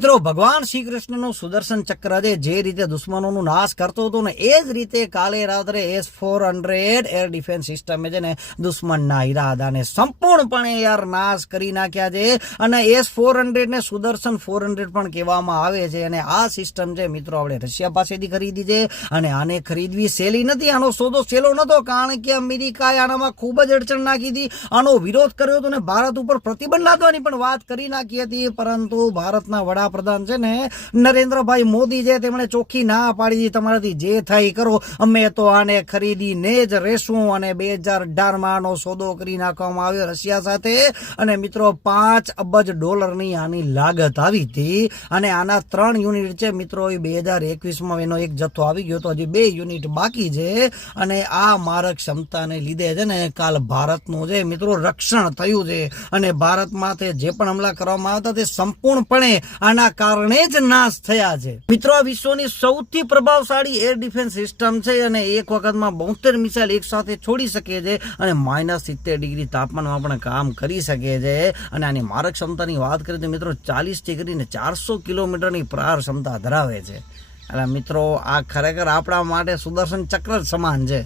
મિત્રો ભગવાન શ્રી કૃષ્ણનો સુદર્શન ચક્ર છે જે રીતે દુશ્મનોનો નાશ કરતો હતો ને એ જ રીતે કાલે રાત્રે S-400 એર ડિફેન્સ સિસ્ટમે છે ને દુશ્મનના ઈરાદાને સંપૂર્ણપણે યાર નાશ કરી નાખ્યા છે અને S-400 ને સુદર્શન 400 પણ કહેવામાં આવે છે અને આ સિસ્ટમ છે મિત્રો આપણે રશિયા પાસેથી ખરીદી છે અને આને ખરીદવી સહેલી નથી. આનો સોદો સહેલો નતો કારણ કે અમેરિકાએ આનામાં ખૂબ જ અડચણ નાખી હતી, આનો વિરોધ કર્યો હતો અને ભારત ઉપર પ્રતિબંધ લાદવાની પણ વાત કરી નાખી હતી, પરંતુ ભારતના વડાપ્રધાન છે ને નરેન્દ્રભાઈ મોદી છે તેમણે ચોખ્ખી ના પાડી દીધી, તમારાથી જે થાય કરો, અમે તો આને ખરીદીને જ રહેશું. અને 2018માં આનો સોદો કરી નાખવામાં આવ્યો રશિયા સાથે અને મિત્રો $5 અબજ આની લાગત આવી હતી અને આના 3 યુનિટ છે મિત્રો. 2021માં એનો એક જથ્થો આવી ગયો તો હજી 2 યુનિટ બાકી છે અને આ મારક ક્ષમતાને લીધે છે ને કાલ ભારતનું છે મિત્રો રક્ષણ થયું છે અને ભારતમાં તે જે પણ હુમલા કરવામાં આવતા તે સંપૂર્ણપણે આના કારણે જ નાશ થયા છે. મિત્રો આ વિશ્વની સૌથી પ્રભાવશાળી એર ડિફેન્સ સિસ્ટમ છે અને એક વખતમાં 72 મિસાઇલ એક સાથે છોડી શકે છે અને -70 ડિગ્રી તાપમાનમાં પણ કામ કરી શકે છે. અને આની મારક ક્ષમતાની વાત કરીએ તો મિત્રો 40 થી કરીને 400 કિલોમીટરની પ્રહાર ક્ષમતા ધરાવે છે. એટલે મિત્રો આ ખરેખર આપણા માટે સુદર્શન ચક્ર જ સમાન છે.